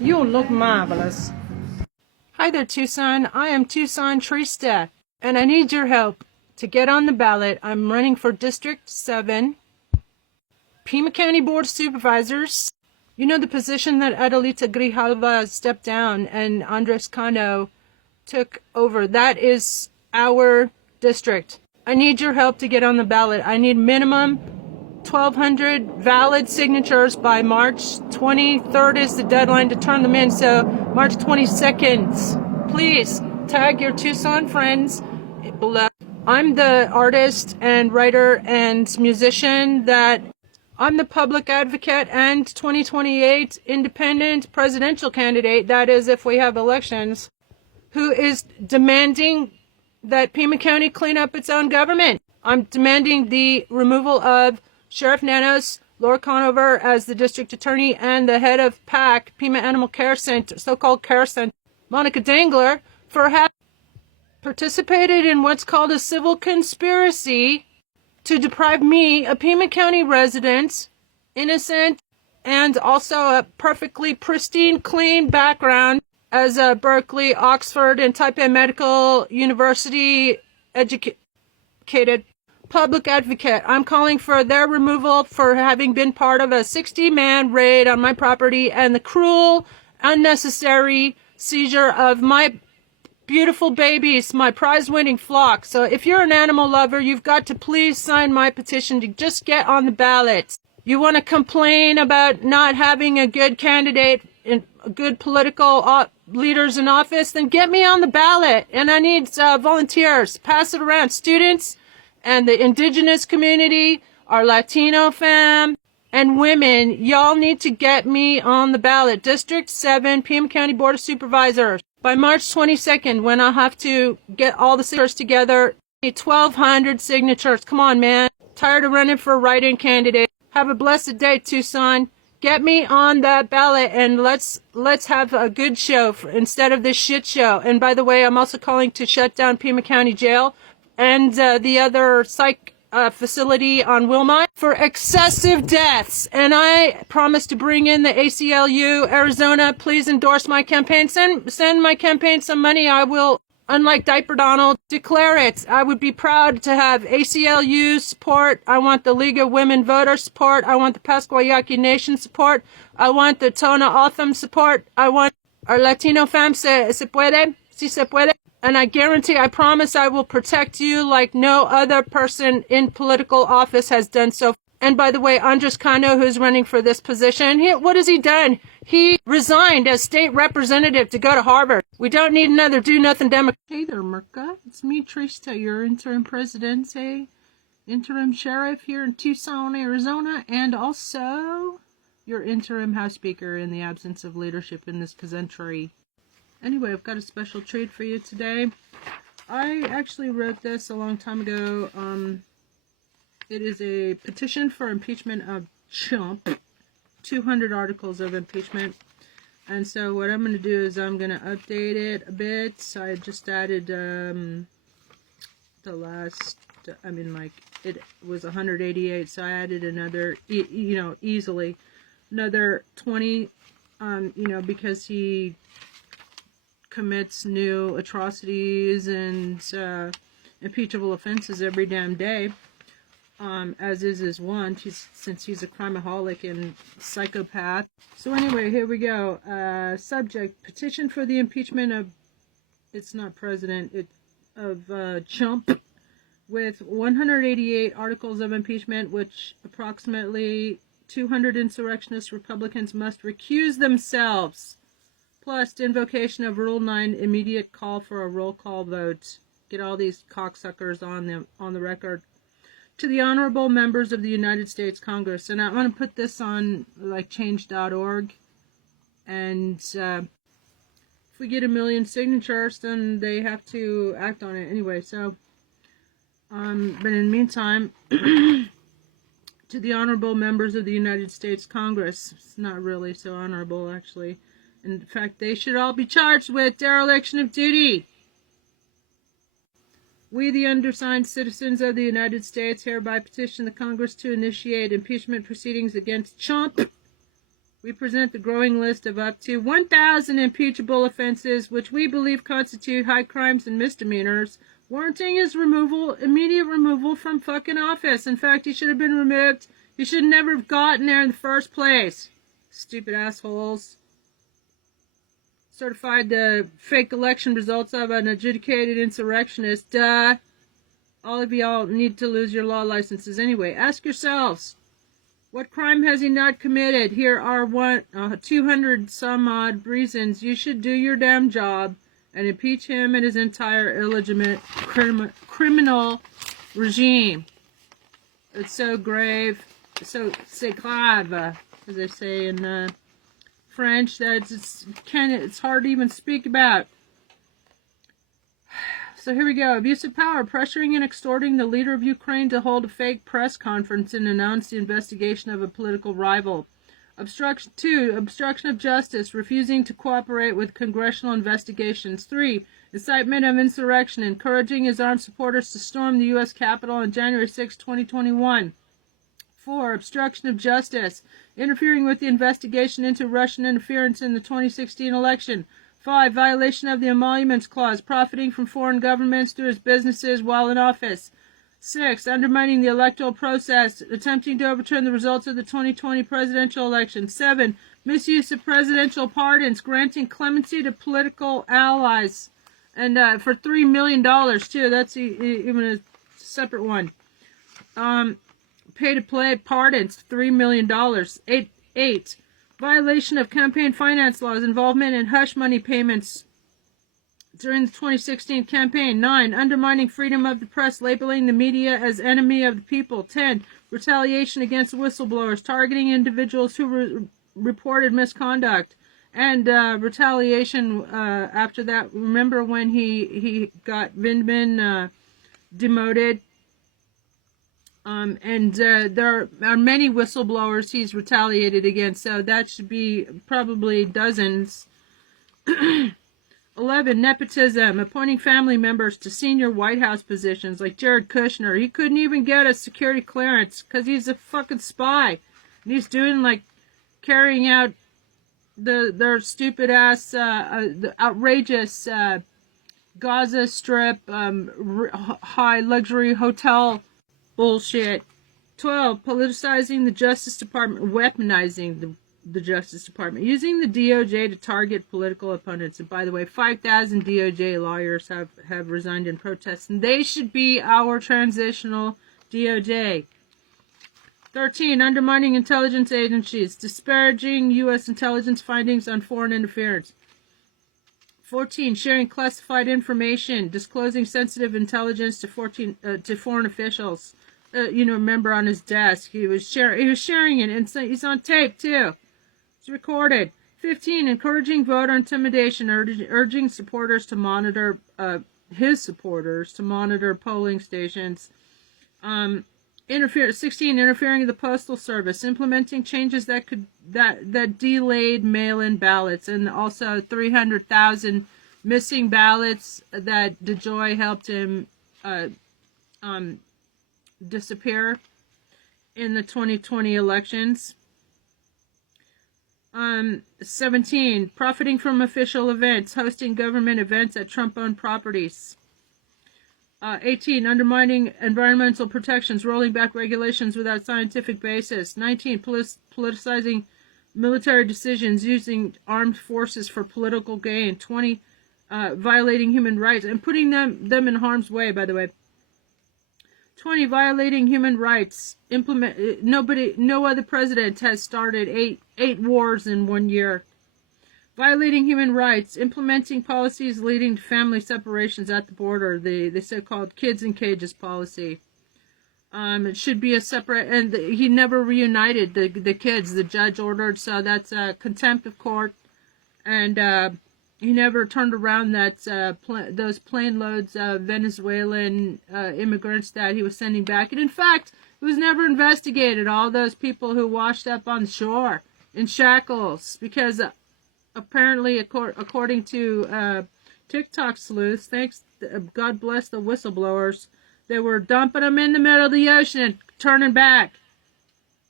You look marvelous. Hi there, Tucson. I am Tucson Trista, and I need your help to get on the ballot. I'm running for District 7, Pima County Board of Supervisors. You know the position that Adelita Grijalva stepped down and Andres Cano took over. That is our district. I need your help to get on the ballot. I need minimum 1,200 valid signatures by March 23rd is the deadline to turn them in. So March 22nd, please tag your Tucson friends below. I'm the artist and writer and musician that I'm the public advocate and 2028 independent presidential candidate. That is, if we have elections, who is demanding that Pima County clean up its own government. I'm demanding the removal of Sheriff Nanos, Laura Conover as the district attorney, and the head of PAC, Pima Animal Care Center, so-called Care Center, Monica Dangler, for having participated in what's called a civil conspiracy to deprive me, a Pima County resident, innocent, and also a perfectly pristine, clean background as a Berkeley, Oxford, and Taipei Medical University educated public advocate. I'm calling for their removal for having been part of a 60-man raid on my property and the cruel, unnecessary seizure of my beautiful babies, my prize-winning flock. So if you're an animal lover, you've got to please sign my petition to just get on the ballot. You want to complain about not having a good candidate and good political leaders in office, then get me on the ballot. And I need volunteers. Pass it around. Students and the indigenous community, our Latino fam, and women, y'all need to get me on the ballot. District 7, Pima County Board of Supervisors. By March 22nd, when I'll have to get all the signatures together, 1,200 signatures. Come on, man. Tired of running for a write-in candidate. Have a blessed day, Tucson. Get me on that ballot and let's have a good show instead of this shit show. And by the way, I'm also calling to shut down Pima County Jail and the other psych facility on Wilmot for excessive deaths. And I promise to bring in the ACLU Arizona. Please endorse my campaign. Send my campaign some money. I will, unlike Diaper Donald, declare it. I would be proud to have ACLU support. I want the League of Women Voters support. I want the Pascuayaki Nation support. I want the Tona Otham support. I want our Latino fam. Se puede? Si se puede? And I guarantee, I promise I will protect you like no other person in political office has done so. And by the way, Andres Cano, who's running for this position, what has he done? He resigned as state representative to go to Harvard. We don't need another do-nothing Democrat. Hey there, Merca. It's me, Trista, your interim presidente, interim sheriff here in Tucson, Arizona, and also your interim House Speaker in the absence of leadership in this country. Anyway, I've got a special treat for you today. I actually wrote this a long time ago. It is a petition for impeachment of Chump, 200 articles of impeachment. And so what I'm going to do is I'm going to update it a bit. So I just added the last, it was 188, so I added another, easily, another 20, because he commits new atrocities and impeachable offenses every damn day, as is his want, since he's a crimeaholic and psychopath. So anyway, here we go. Subject: petition for the impeachment of, it's not president, of Chump, with 188 articles of impeachment, which approximately 200 insurrectionist Republicans must recuse themselves. Plus, invocation of Rule 9, immediate call for a roll call vote. Get all these cocksuckers on the record. To the honorable members of the United States Congress. And I'm going to put this on, like, change.org. And if we get 1 million signatures, then they have to act on it anyway. So, but in the meantime, to the honorable members of the United States Congress. It's not really so honorable, actually. In fact, they should all be charged with dereliction of duty. We, the undersigned citizens of the United States, hereby petition the Congress to initiate impeachment proceedings against Chump, We present the growing list of up to 1,000 impeachable offenses, which we believe constitute high crimes and misdemeanors, warranting his removal, immediate removal from fucking office. In fact, he should have been removed. He should never have gotten there in the first place. Stupid assholes. Certified the fake election results of an adjudicated insurrectionist. Duh. All of y'all need to lose your law licenses anyway. Ask yourselves, what crime has he not committed? Here are 200 some odd reasons you should do your damn job and impeach him and his entire illegitimate criminal regime. It's so grave, so c'est grave, as they say in French, that it's hard to even speak about. So here we go. Abuse of power, pressuring and extorting the leader of Ukraine to hold a fake press conference and announce the investigation of a political rival. Obstruction of justice, refusing to cooperate with congressional investigations. 3, incitement of insurrection, encouraging his armed supporters to storm the U.S. Capitol on January 6, 2021. 4, obstruction of justice, interfering with the investigation into Russian interference in the 2016 election. 5, violation of the Emoluments Clause, profiting from foreign governments through his businesses while in office. 6, undermining the electoral process, attempting to overturn the results of the 2020 presidential election. 7, misuse of presidential pardons, granting clemency to political allies, and for $3 million too. That's even a separate one. Pay-to-play pardons, $3 million. 8, violation of campaign finance laws, involvement in hush money payments during the 2016 campaign. 9, undermining freedom of the press, labeling the media as enemy of the people. 10, retaliation against whistleblowers, targeting individuals who reported misconduct. And retaliation after that. Remember when he got Vindman demoted? And there are many whistleblowers he's retaliated against, so that should be probably dozens. 11, nepotism, appointing family members to senior White House positions like Jared Kushner. He couldn't even get a security clearance because he's a fucking spy. And he's doing, like, carrying out their stupid ass, the outrageous Gaza Strip high luxury hotel bullshit. 12, politicizing the Justice Department, weaponizing the Justice Department, using the DOJ to target political opponents. And by the way, 5,000 DOJ lawyers have resigned in protest, and they should be our transitional DOJ. 13, undermining intelligence agencies, disparaging U.S. intelligence findings on foreign interference. 14, sharing classified information, disclosing sensitive intelligence to foreign officials. Remember on his desk, he was sharing it, and so he's on tape too. It's recorded. 15, encouraging voter intimidation, urging supporters to monitor polling stations. 16, interfering in the postal service, implementing changes that delayed mail-in ballots, and also 300,000 missing ballots that DeJoy helped him disappear in the 2020 elections. 17, profiting from official events, hosting government events at Trump-owned properties. 18, undermining environmental protections, rolling back regulations without scientific basis. 19, politicizing military decisions, using armed forces for political gain. 20, violating human rights and putting them in harm's way, by the way. 20, violating human rights. No other president has started eight wars in 1 year. Violating human rights, implementing policies leading to family separations at the border, the so-called kids in cages policy. It should be a separate, and he never reunited the kids. The judge ordered, so that's contempt of court, and he never turned around those plane loads of Venezuelan immigrants that he was sending back. And in fact, it was never investigated, all those people who washed up on the shore in shackles, because apparently, according to TikTok sleuths, God bless the whistleblowers, they were dumping them in the middle of the ocean and turning back.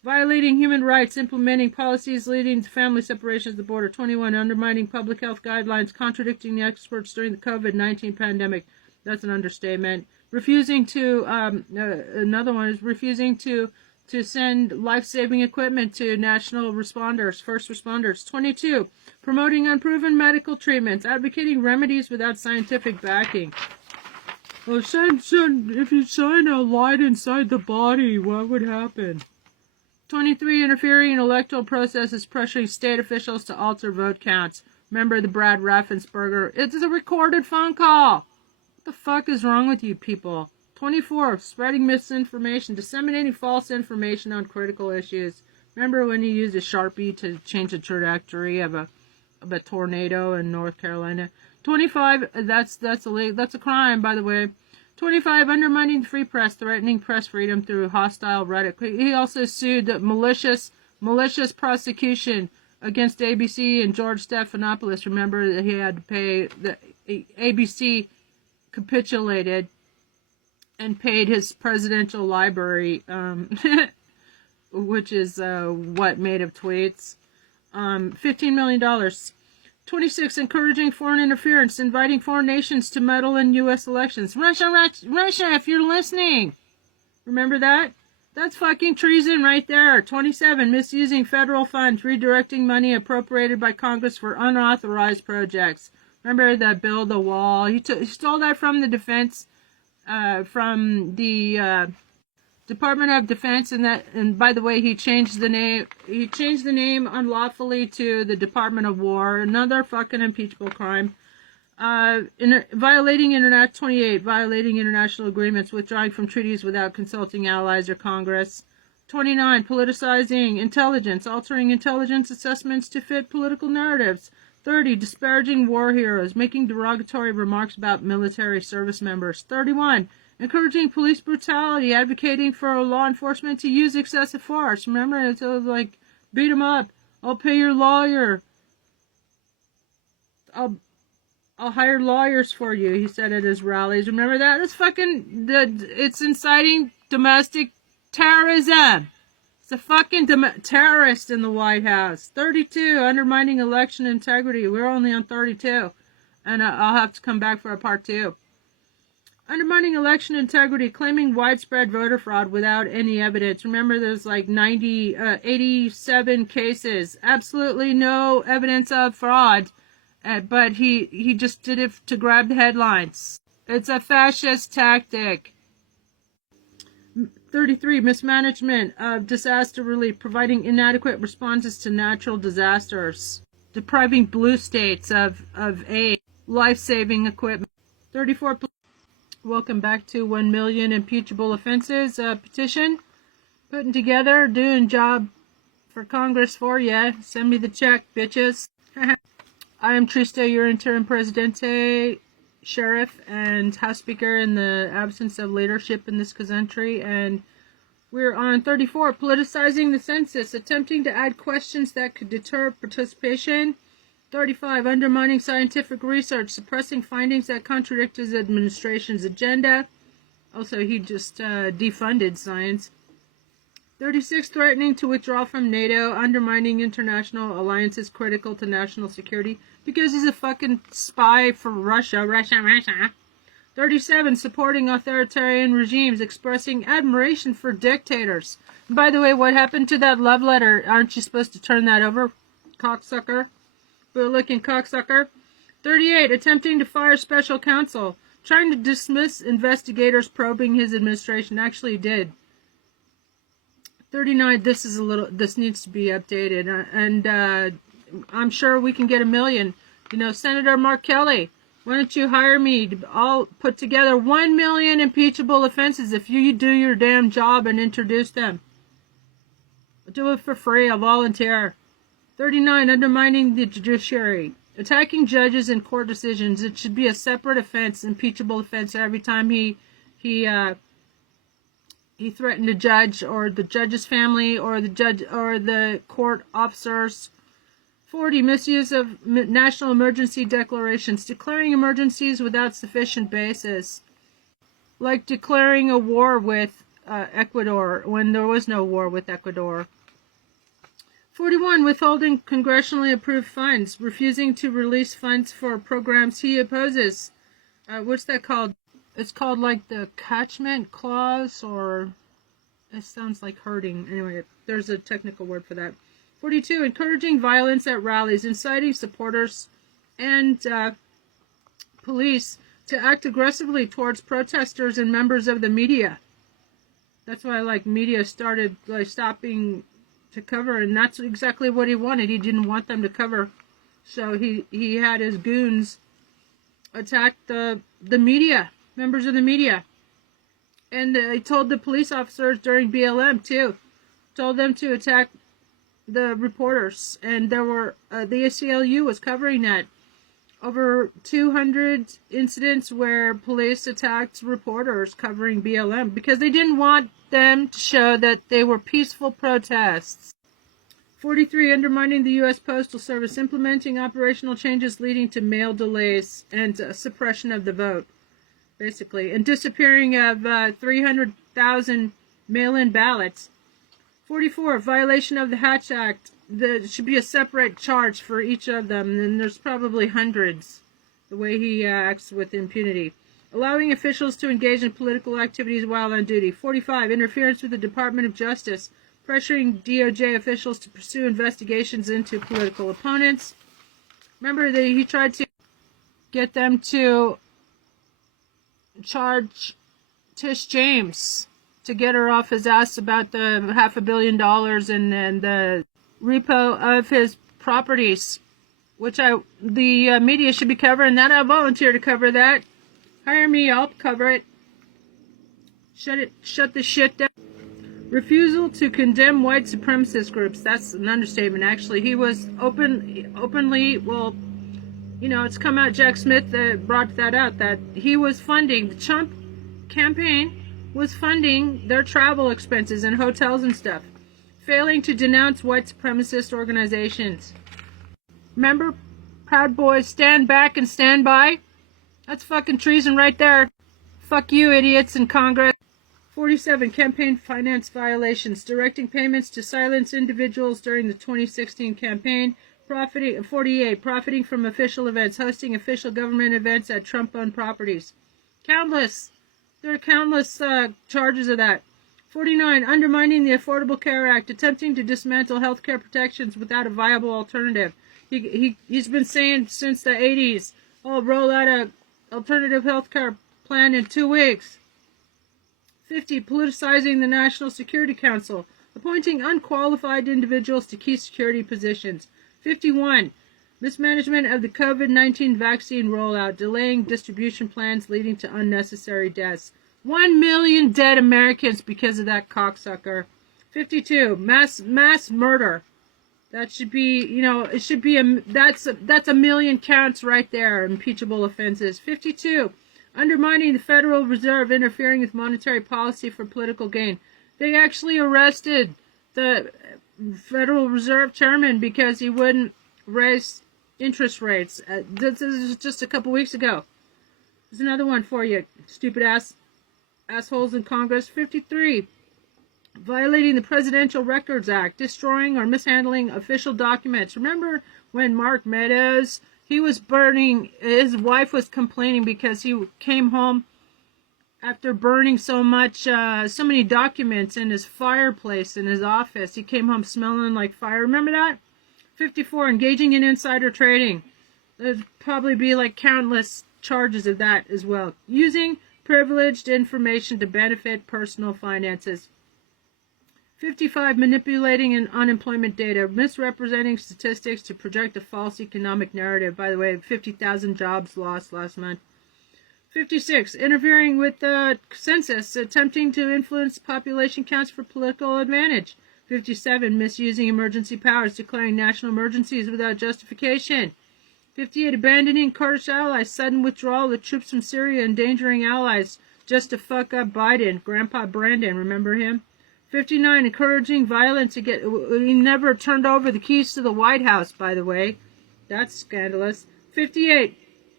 Violating human rights, implementing policies leading to family separations at the border. 21, undermining public health guidelines, contradicting the experts during the COVID-19 pandemic. That's an understatement. Refusing to, another one is refusing to send life-saving equipment to national responders, first responders. 22, promoting unproven medical treatments, advocating remedies without scientific backing. Well, if you shine a light inside the body, what would happen? 23, interfering in electoral processes, pressuring state officials to alter vote counts. Remember the Brad Raffensperger? It's a recorded phone call. What the fuck is wrong with you people? 24, spreading misinformation, disseminating false information on critical issues. Remember when you used a Sharpie to change the trajectory of a tornado in North Carolina? 25, that's a crime, by the way. 25, undermining the free press, threatening press freedom through hostile rhetoric. He also sued the malicious prosecution against ABC and George Stephanopoulos. Remember that he had to pay, the ABC capitulated and paid his presidential library, which is what, made of tweets. $15 million. 26, encouraging foreign interference, inviting foreign nations to meddle in U.S. elections. Russia, if you're listening. Remember that? That's fucking treason right there. 27, misusing federal funds, redirecting money appropriated by Congress for unauthorized projects. Remember that build the wall? He stole that from the defense, from the Department of Defense, and by the way, he changed the name unlawfully to the Department of War. Another fucking impeachable crime. Violating 28, violating international agreements, withdrawing from treaties without consulting allies or Congress. 29, politicizing intelligence, altering intelligence assessments to fit political narratives. 30, disparaging war heroes, making derogatory remarks about military service members. 31, encouraging police brutality, advocating for law enforcement to use excessive force. Remember, it's like, beat him up. I'll pay your lawyer. I'll hire lawyers for you, he said at his rallies. Remember that? It's inciting domestic terrorism. It's a fucking terrorist in the White House. 32, undermining election integrity. We're only on 32. And I'll have to come back for a part 2. Undermining election integrity, claiming widespread voter fraud without any evidence. Remember, there's like 87 cases. Absolutely no evidence of fraud. But he just did it to grab the headlines. It's a fascist tactic. 33, mismanagement of disaster relief, providing inadequate responses to natural disasters. Depriving blue states of aid, life-saving equipment. 34, welcome back to 1 million impeachable offenses petition. Putting together, doing job for Congress for ya. Send me the check, bitches. I am Trista, your interim presidente, sheriff, and House Speaker in the absence of leadership in this country. And we're on 34, politicizing the census, attempting to add questions that could deter participation. 35, undermining scientific research, suppressing findings that contradict his administration's agenda. Also, he just defunded science. 36, threatening to withdraw from NATO, undermining international alliances critical to national security because he's a fucking spy for Russia. 37, supporting authoritarian regimes, expressing admiration for dictators. And by the way, what happened to that love letter? Aren't you supposed to turn that over, cocksucker? Bootlicking cocksucker. 38, attempting to fire special counsel, trying to dismiss investigators probing his administration. Actually did. 39, this needs to be updated, and I'm sure we can get 1 million. You know, Senator Mark Kelly, why don't you hire me to all put together 1 million impeachable offenses if you do your damn job and introduce them. I'll do it for free, I'll volunteer. 39, undermining the judiciary, attacking judges and court decisions. It should be a separate offense, impeachable offense, every time he threatened a judge or the judge's family or the judge or the court officers. 40, misuse of national emergency declarations, declaring emergencies without sufficient basis, like declaring a war with Ecuador when there was no war with Ecuador. 41. Withholding congressionally approved funds, refusing to release funds for programs he opposes. What's that called? It's called like the catchment clause, or it sounds like hurting. Anyway, there's a technical word for that. 42. Encouraging violence at rallies, inciting supporters and police to act aggressively towards protesters and members of the media. That's why media started stopping to cover, and that's exactly what he wanted. He didn't want them to cover, so he had his goons attack the media, members of the media. And he told the police officers during BLM too, told them to attack the reporters, and there were the ACLU was covering that. Over 200 incidents where police attacked reporters covering BLM because they didn't want them to show that they were peaceful protests. 43. Undermining the U.S. Postal Service, implementing operational changes leading to mail delays and suppression of the vote, basically, and disappearing of 300,000 mail-in ballots. 44. Violation of the Hatch Act. There should be a separate charge for each of them, and there's probably hundreds, the way he acts with impunity. Allowing officials to engage in political activities while on duty. 45. Interference with the Department of Justice, pressuring DOJ officials to pursue investigations into political opponents. Remember that he tried to get them to charge Tish James to get her off his ass about the $500 million and the repo of his properties, which the media should be covering that. I volunteer to cover that. Hire me, I'll cover it. Shut the shit down. Refusal to condemn white supremacist groups. That's an understatement, actually. He was openly, well, it's come out, Jack Smith brought that out, that he was funding, the Chump campaign was funding their travel expenses and hotels and stuff. Failing to denounce white supremacist organizations. Remember, Proud Boys, stand back and stand by? That's fucking treason right there. Fuck you, idiots in Congress. 47. Campaign finance violations, directing payments to silence individuals during the 2016 campaign. 48. Profiting from official events, hosting official government events at Trump-owned properties. Countless. There are countless charges of that. 49. Undermining the Affordable Care Act, attempting to dismantle health care protections without a viable alternative. He's been saying since the 80s, roll out a alternative health care plan in 2 weeks. 50. Politicizing the National Security Council, appointing unqualified individuals to key security positions. 51. Mismanagement of the COVID-19 vaccine rollout, delaying distribution plans leading to unnecessary deaths. 1 million dead Americans because of that cocksucker. 52. Mass murder. That should be, it should be that's a million counts right there, impeachable offenses. 52. Undermining the Federal Reserve, interfering with monetary policy for political gain. They actually arrested the Federal Reserve chairman because he wouldn't raise interest rates. This is just a couple weeks ago. There's another one for you, stupid assholes in Congress. 53. Violating the Presidential Records Act, destroying or mishandling official documents. Remember when Mark Meadows, he was burning, his wife was complaining because he came home after burning so many documents in his fireplace in his office. He came home smelling like fire. Remember that? 54. Engaging in insider trading. There'd probably be countless charges of that as well. Using privileged information to benefit personal finances. 55. Manipulating unemployment data, misrepresenting statistics to project a false economic narrative. By the way, 50,000 jobs lost last month. 56. Interfering with the census, attempting to influence population counts for political advantage. 57. Misusing emergency powers, declaring national emergencies without justification. 58. Abandoning Kurdish allies, sudden withdrawal of troops from Syria, endangering allies just to fuck up Biden. Grandpa Brandon, remember him? 59. Encouraging violence against. He never turned over the keys to the White House, by the way. That's scandalous. 58.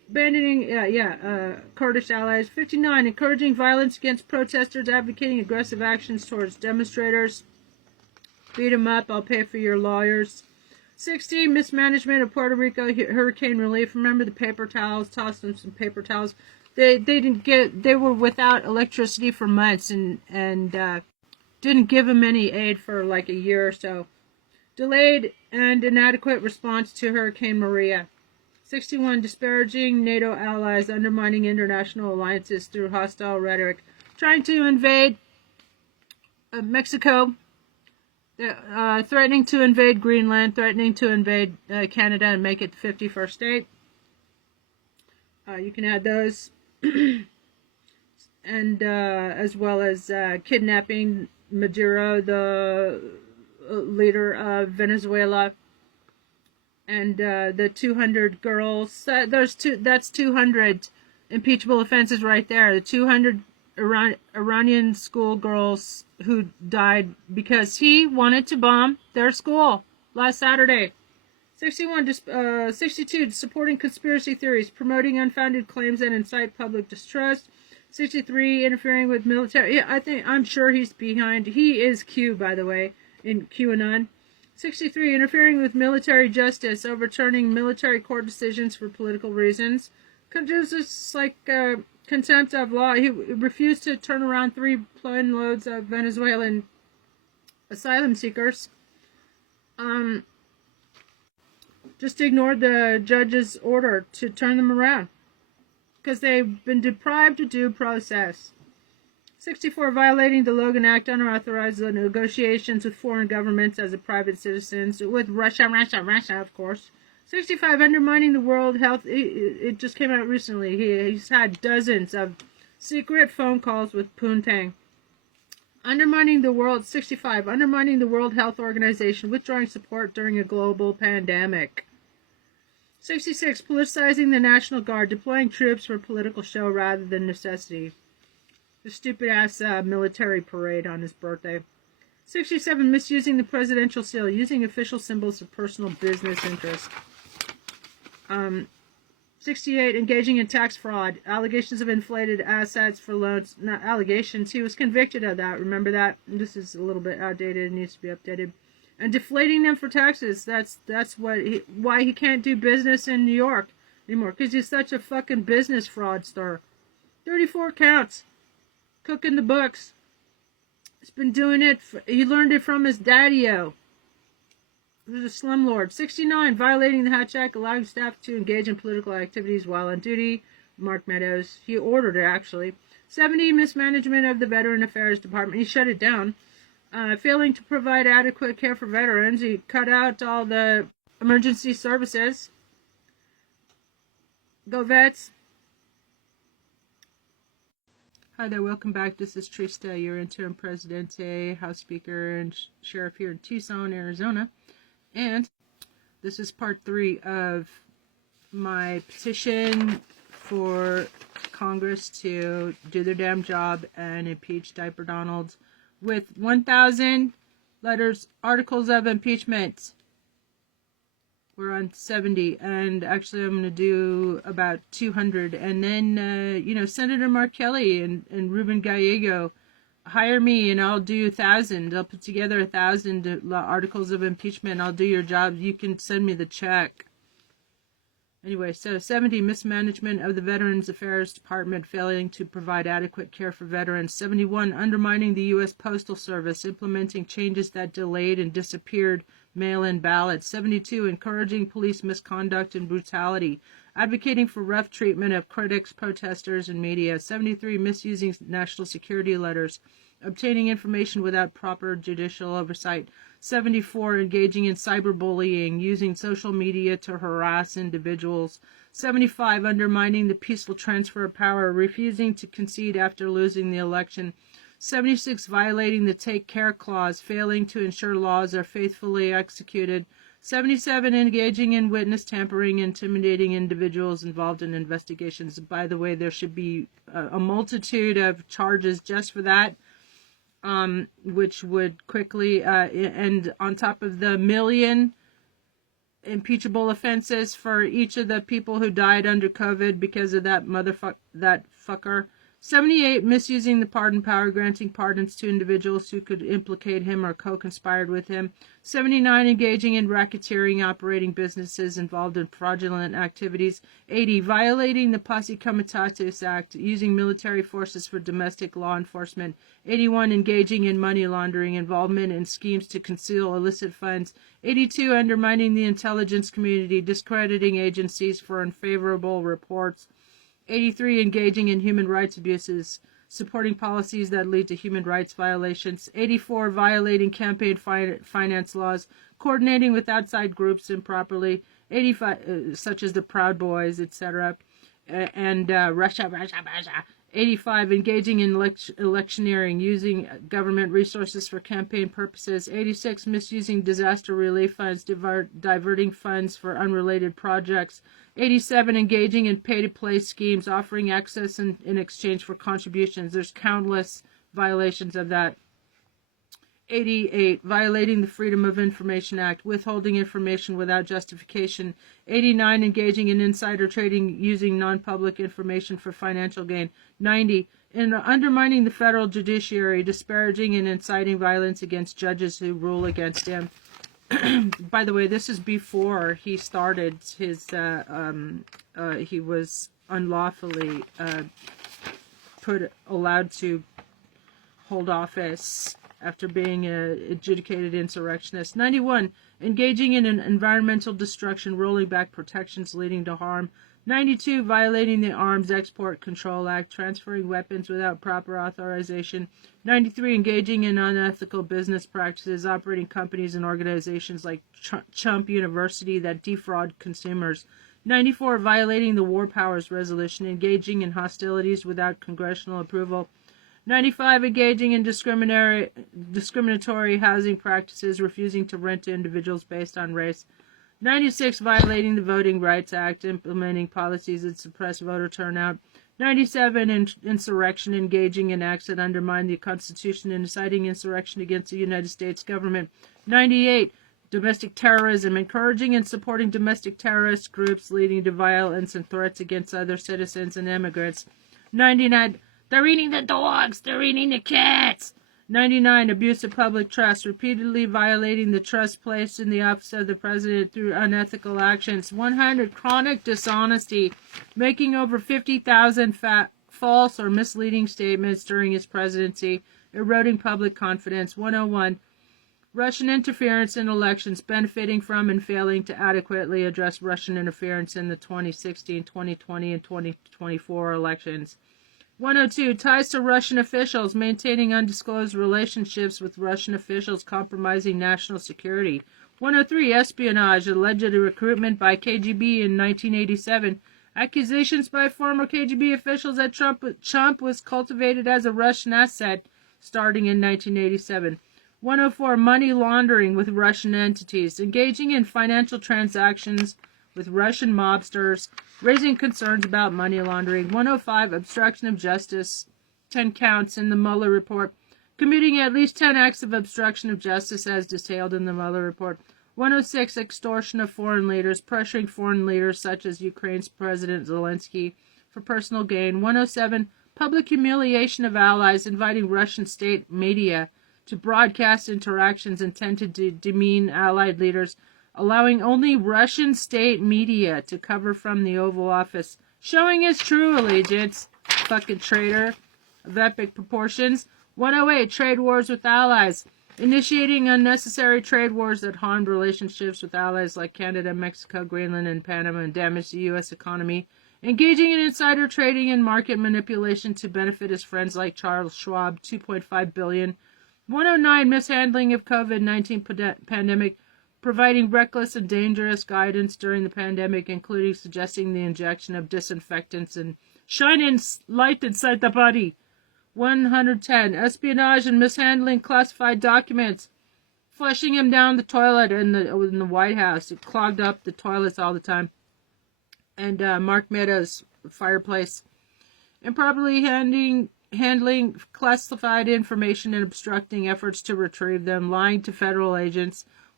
abandoning, Kurdish allies. 59, encouraging violence against protesters, advocating aggressive actions towards demonstrators. Beat them up, I'll pay for your lawyers. 60, mismanagement of Puerto Rico hurricane relief. Remember the paper towels? Toss them some paper towels. They were without electricity for months and didn't give them any aid for like a year or so. Delayed and inadequate response to Hurricane Maria. 61, disparaging NATO allies, undermining international alliances through hostile rhetoric. Trying to invade Mexico, threatening to invade Greenland, threatening to invade Canada and make it the 51st state. You can add those. And as well as kidnapping Maduro, the leader of Venezuela, and the 200 girls. That's 200 impeachable offenses right there. The 200 Iranian schoolgirls who died because he wanted to bomb their school last Saturday. 62, supporting conspiracy theories, promoting unfounded claims that incite public distrust. 63, interfering with military. Yeah, I'm sure he's behind. He is Q, by the way, in QAnon. 63, interfering with military justice, overturning military court decisions for political reasons. Just like contempt of law. He refused to turn around 3 plane loads of Venezuelan asylum seekers. Just ignored the judge's order to turn them around because they've been deprived of due process. 64, violating the Logan Act, unauthorized negotiations with foreign governments as a private citizen, with Russia, of course. 65, undermining the World Health. It just came out recently. He's had dozens of secret phone calls with Poontang. 65, undermining the World Health Organization, withdrawing support during a global pandemic. 66, politicizing the National Guard, deploying troops for political show rather than necessity. The stupid-ass military parade on his birthday. 67, misusing the presidential seal, using official symbols of personal business interest. 68, engaging in tax fraud, allegations of inflated assets for loans. Not allegations, he was convicted of that. Remember that? This is a little bit outdated and needs to be updated. And deflating them for taxes. That's why he can't do business in New York anymore, because he's such a fucking business fraudster. 34 counts. Cooking the books. He's been doing it. He learned it from his daddy-o. He was a slumlord. 69, violating the Hatch Act, allowing staff to engage in political activities while on duty. Mark Meadows. He ordered it, actually. 70, mismanagement of the Veteran Affairs Department. He shut it down. Failing to provide adequate care for veterans. He cut out all the emergency services. Go Vets. Hi there, welcome back. This is Trista, your interim presidente, House Speaker, and Sheriff here in Tucson, Arizona. And this is part 3 of my petition for Congress to do their damn job and impeach Diaper Donald with 1,000 articles of impeachment. We're on 70, and actually I'm going to do about 200. And then, Senator Mark Kelly and Ruben Gallego, hire me and I'll do 1,000. I'll put together 1,000 articles of impeachment. I'll do your job. You can send me the check. Anyway, so 70, mismanagement of the Veterans Affairs Department, failing to provide adequate care for veterans. 71, undermining the U.S. Postal Service, implementing changes that delayed and disappeared mail-in ballots. 72, encouraging police misconduct and brutality, advocating for rough treatment of critics, protesters, and media. 73, misusing national security letters, obtaining information without proper judicial oversight. 74, engaging in cyberbullying, using social media to harass individuals. 75, undermining the peaceful transfer of power, refusing to concede after losing the election. 76, violating the Take Care Clause, failing to ensure laws are faithfully executed. 77, engaging in witness tampering, intimidating individuals involved in investigations. By the way, there should be a multitude of charges just for that. Which would quickly, and on top of the million impeachable offenses for each of the people who died under COVID because of that fucker. 78, misusing the pardon power, granting pardons to individuals who could implicate him or co-conspired with him. 79, engaging in racketeering, operating businesses involved in fraudulent activities. 80, violating the Posse Comitatus Act, using military forces for domestic law enforcement. 81, engaging in money laundering, involvement in schemes to conceal illicit funds. 82, undermining the intelligence community, discrediting agencies for unfavorable reports. 83, engaging in human rights abuses, supporting policies that lead to human rights violations. 84, violating campaign finance laws, coordinating with outside groups improperly. 85, such as the Proud Boys, etc. And Russia. 85, engaging in electioneering, using government resources for campaign purposes. 86, misusing disaster relief funds, diverting funds for unrelated projects. 87, engaging in pay-to-play schemes, offering access in exchange for contributions. There's countless violations of that. 88, violating the Freedom of Information Act, withholding information without justification. 89, engaging in insider trading using non-public information for financial gain. 90, undermining the federal judiciary, disparaging and inciting violence against judges who rule against him. By the way, this is before he started his, he was unlawfully allowed to hold office after being an adjudicated insurrectionist. 91, engaging in an environmental destruction, rolling back protections leading to harm. 92, violating the Arms Export Control Act, transferring weapons without proper authorization. 93, engaging in unethical business practices, operating companies and organizations like Chump University that defraud consumers. 94, violating the War Powers Resolution, engaging in hostilities without congressional approval. 95, engaging in discriminatory housing practices, refusing to rent to individuals based on race. 96, violating the Voting Rights Act, implementing policies that suppress voter turnout. 97, insurrection, engaging in acts that undermine the Constitution and inciting insurrection against the United States government. 98, domestic terrorism, encouraging and supporting domestic terrorist groups leading to violence and threats against other citizens and immigrants. 99, they're eating the dogs, they're eating the cats. 99, abuse of public trust, repeatedly violating the trust placed in the office of the president through unethical actions. 100, chronic dishonesty, making over 50,000 false or misleading statements during his presidency, eroding public confidence. 101, Russian interference in elections, benefiting from and failing to adequately address Russian interference in the 2016, 2020, and 2024 elections. 102, ties to Russian officials, maintaining undisclosed relationships with Russian officials compromising national security. 103, espionage, alleged recruitment by KGB in 1987. Accusations by former KGB officials that Chump was cultivated as a Russian asset starting in 1987. 104, money laundering with Russian entities, engaging in financial transactions with Russian mobsters, raising concerns about money laundering. 105, obstruction of justice, 10 counts in the Mueller report, committing at least 10 acts of obstruction of justice as detailed in the Mueller report. 106, extortion of foreign leaders, pressuring foreign leaders such as Ukraine's President Zelensky for personal gain. 107, public humiliation of allies, inviting Russian state media to broadcast interactions intended to demean allied leaders, allowing only Russian state media to cover from the Oval Office, showing his true allegiance, fucking traitor of epic proportions. 108, trade wars with allies, initiating unnecessary trade wars that harmed relationships with allies like Canada, Mexico, Greenland, and Panama and damaged the U.S. economy, engaging in insider trading and market manipulation to benefit his friends like Charles Schwab, $2.5 billion. 109, mishandling of COVID-19 pandemic, providing reckless and dangerous guidance during the pandemic, including suggesting the injection of disinfectants and shining light inside the body. 110, espionage and mishandling classified documents, flushing him down the toilet in the White House. It clogged up the toilets all the time. And Mark Meadows' fireplace. Improperly handling classified information and obstructing efforts to retrieve them, lying to federal agents.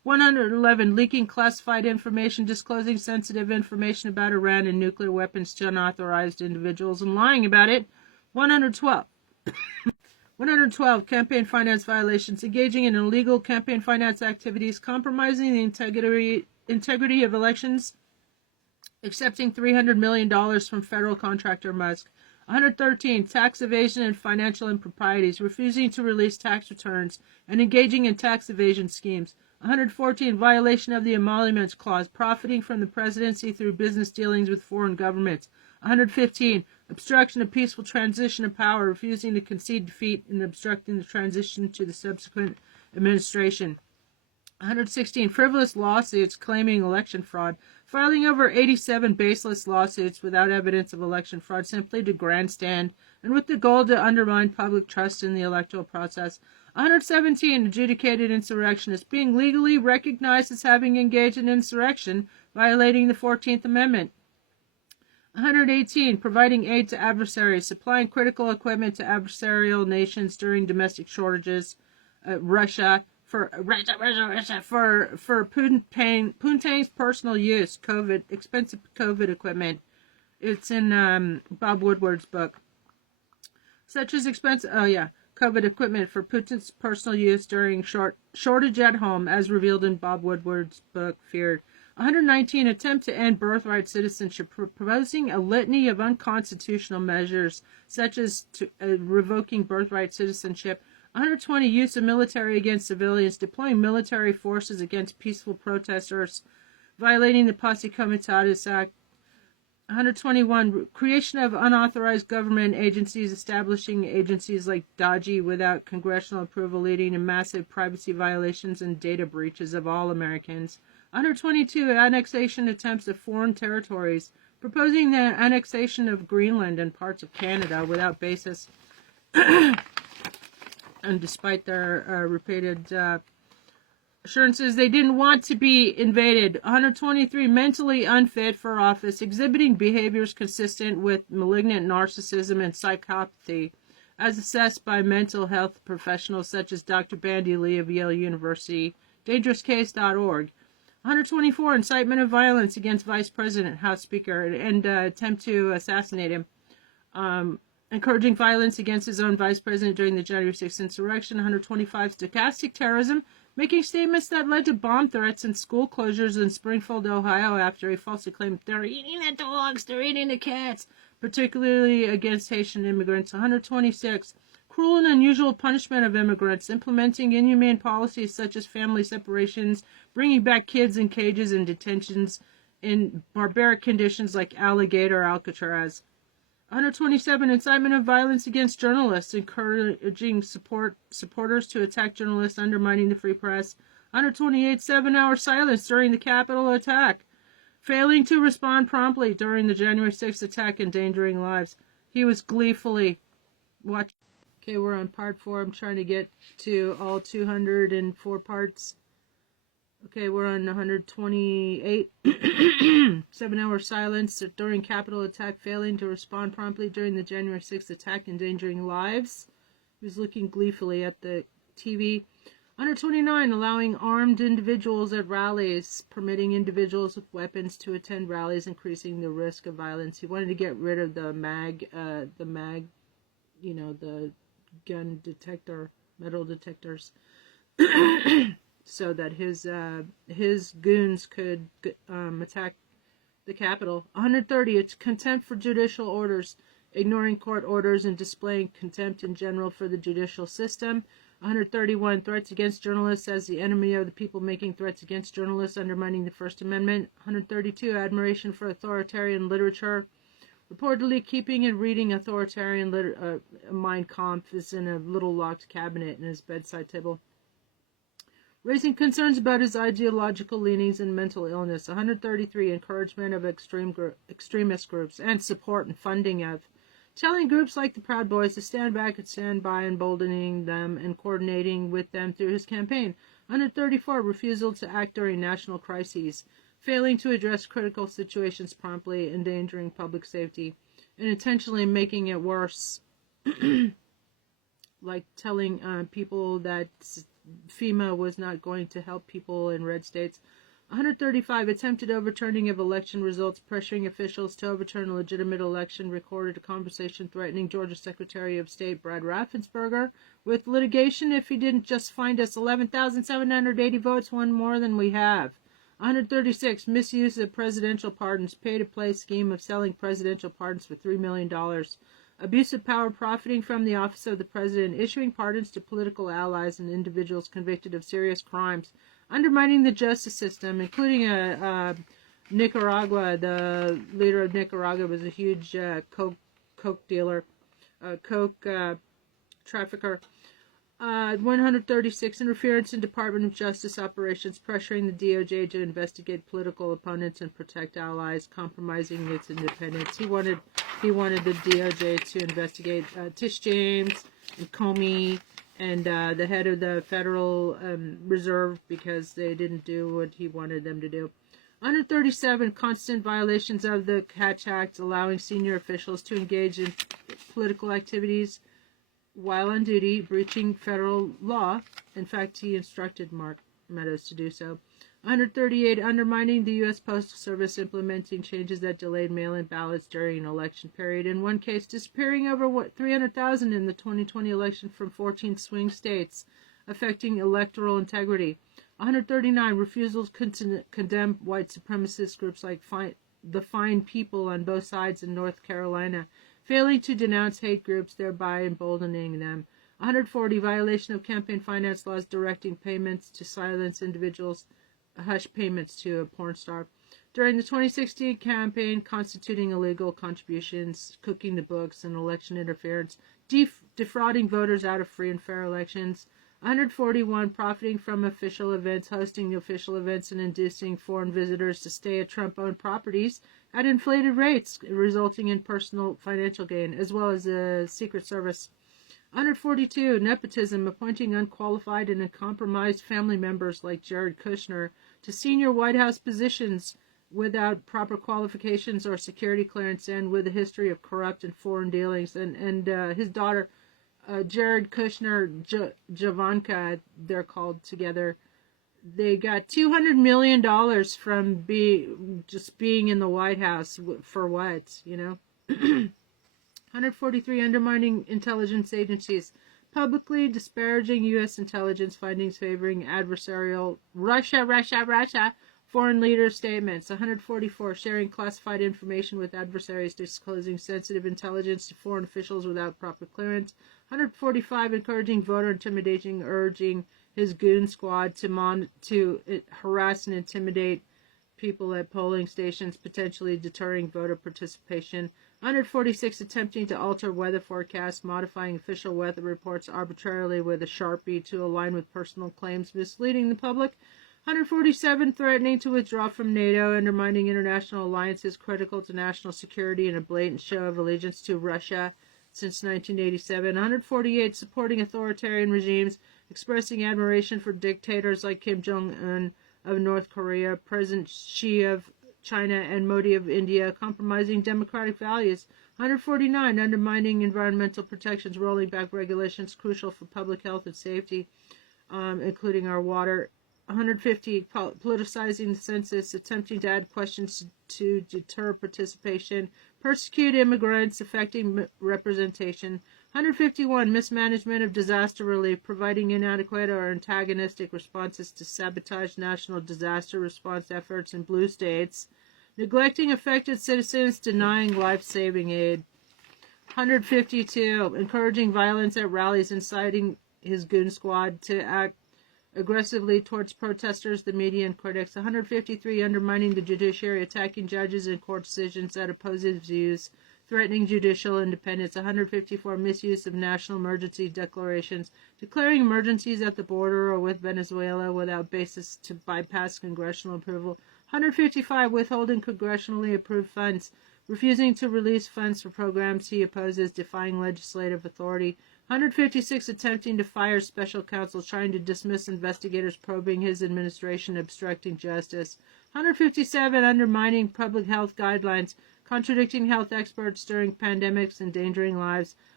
111, leaking classified information, disclosing sensitive information about Iran and nuclear weapons to unauthorized individuals and lying about it. 112. 112, campaign finance violations, engaging in illegal campaign finance activities, compromising the integrity of elections, accepting $300 million from federal contractor Musk. 113, tax evasion and financial improprieties, refusing to release tax returns and engaging in tax evasion schemes. 114, violation of the Emoluments Clause, profiting from the presidency through business dealings with foreign governments. 115, obstruction of peaceful transition of power, refusing to concede defeat and obstructing the transition to the subsequent administration. 116, frivolous lawsuits claiming election fraud, filing over 87 baseless lawsuits without evidence of election fraud simply to grandstand and with the goal to undermine public trust in the electoral process. 117, adjudicated insurrectionists, being legally recognized as having engaged in insurrection, violating the 14th Amendment. 118, providing aid to adversaries, supplying critical equipment to adversarial nations during domestic shortages. Russia for Putin's personal use, expensive COVID equipment. It's in Bob Woodward's book. Such as COVID equipment for Putin's personal use during shortage at home, as revealed in Bob Woodward's book, Feared. 119, attempt to end birthright citizenship, proposing a litany of unconstitutional measures, such as revoking birthright citizenship. 120, use of military against civilians, deploying military forces against peaceful protesters, violating the Posse Comitatus Act. 121, creation of unauthorized government agencies, establishing agencies like DOGI without congressional approval, leading to massive privacy violations and data breaches of all Americans. 122, annexation attempts of foreign territories, proposing the annexation of Greenland and parts of Canada without basis and despite their repeated assurances they didn't want to be invaded. 123, mentally unfit for office, exhibiting behaviors consistent with malignant narcissism and psychopathy, as assessed by mental health professionals such as Dr. Bandy Lee of Yale University, dangerouscase.org. 124, incitement of violence against Vice President, House Speaker, and attempt to assassinate him. Encouraging violence against his own Vice President during the January 6th insurrection. 125, stochastic terrorism, making statements that led to bomb threats and school closures in Springfield, Ohio, after he falsely claimed they're eating the dogs, they're eating the cats, particularly against Haitian immigrants. 126, cruel and unusual punishment of immigrants, implementing inhumane policies such as family separations, bringing back kids in cages and detentions in barbaric conditions like Alligator or Alcatraz. 127, incitement of violence against journalists, encouraging supporters to attack journalists, undermining the free press. 128, 7-hour silence during the Capitol attack, failing to respond promptly during the January 6th attack, endangering lives. He was gleefully watching. Okay, we're on part 4. I'm trying to get to all 204 parts. Okay, we're on 128. 7-hour silence during Capitol attack, failing to respond promptly during the January 6th attack, endangering lives. He was looking gleefully at the TV. 129, allowing armed individuals at rallies, permitting individuals with weapons to attend rallies, increasing the risk of violence. He wanted to get rid of the the gun detector, metal detectors. So that his goons could attack the Capitol. 130, it's contempt for judicial orders, ignoring court orders and displaying contempt in general for the judicial system. 131, threats against journalists as the enemy of the people, making threats against journalists, undermining the First Amendment. 132, admiration for authoritarian literature, reportedly keeping and reading authoritarian Mein Kampf is in a little locked cabinet in his bedside table. Raising concerns about his ideological leanings and mental illness. 133, encouragement of extremist groups and support and funding of. Telling groups like the Proud Boys to stand back and stand by, emboldening them and coordinating with them through his campaign. 134, refusal to act during national crises. Failing to address critical situations promptly, endangering public safety, and intentionally making it worse. Like telling people that FEMA was not going to help people in red states. 135, attempted overturning of election results, pressuring officials to overturn a legitimate election, recorded a conversation threatening Georgia Secretary of State Brad Raffensperger with litigation if he didn't just find us 11,780 votes, one more than we have. 136, misuse of presidential pardons, pay-to-play scheme of selling presidential pardons for $3 million. Abuse of power, profiting from the office of the president, issuing pardons to political allies and individuals convicted of serious crimes, undermining the justice system, including Nicaragua. The leader of Nicaragua was a huge coke dealer, coke trafficker. 136, interference in Department of Justice operations, pressuring the DOJ to investigate political opponents and protect allies, compromising its independence. He wanted the DOJ to investigate Tish James and Comey and the head of the Federal Reserve because they didn't do what he wanted them to do. 137, constant violations of the Hatch Act, allowing senior officials to engage in political activities while on duty, breaching federal law. In fact, he instructed Mark Meadows to do so. 138, undermining the U.S. Postal Service, implementing changes that delayed mail-in ballots during an election period. In one case, disappearing over 300,000 in the 2020 election from 14 swing states, affecting electoral integrity. 139, refusals to condemn white supremacist groups like the Fine People on both sides in North Carolina, failing to denounce hate groups, thereby emboldening them. 140, violation of campaign finance laws directing payments to silence individuals, hush payments to a porn star. During the 2016 campaign, constituting illegal contributions, cooking the books, and election interference, defrauding voters out of free and fair elections. 141, profiting from official events, hosting official events, and inducing foreign visitors to stay at Trump-owned properties at inflated rates, resulting in personal financial gain, as well as the Secret Service. 142, nepotism, appointing unqualified and uncompromised family members like Jared Kushner to senior White House positions without proper qualifications or security clearance, and with a history of corrupt and foreign dealings. And his daughter, Jared Kushner, Javanka, they're called together. They got $200 million from being in the White House. For what, you know? 143, undermining intelligence agencies, publicly disparaging U.S. intelligence findings favoring adversarial Russia, foreign leader statements. 144, sharing classified information with adversaries, disclosing sensitive intelligence to foreign officials without proper clearance. 145, encouraging voter intimidation, urging his goon squad to harass and intimidate people at polling stations, potentially deterring voter participation. 146, attempting to alter weather forecasts, modifying official weather reports arbitrarily with a Sharpie to align with personal claims, misleading the public. 147, threatening to withdraw from NATO, undermining international alliances critical to national security, and a blatant show of allegiance to Russia since 1987. 148, supporting authoritarian regimes, expressing admiration for dictators like Kim Jong-un of North Korea, President Xi of China, and Modi of India, compromising democratic values. 149, undermining environmental protections, rolling back regulations crucial for public health and safety, including our water. 150, politicizing the census, attempting to add questions to deter participation, persecute immigrants, affecting representation. 151, mismanagement of disaster relief, providing inadequate or antagonistic responses to sabotage national disaster response efforts in blue states, neglecting affected citizens, denying life-saving aid. 152, encouraging violence at rallies, inciting his goon squad to act aggressively towards protesters, the media, and critics. 153, undermining the judiciary, attacking judges and court decisions that oppose his views, threatening judicial independence. 154, misuse of national emergency declarations, declaring emergencies at the border or with Venezuela without basis to bypass congressional approval. 155, withholding congressionally approved funds, refusing to release funds for programs he opposes, defying legislative authority. 156, attempting to fire special counsel, trying to dismiss investigators probing his administration, obstructing justice. 157, undermining public health guidelines, contradicting health experts during pandemics, endangering lives.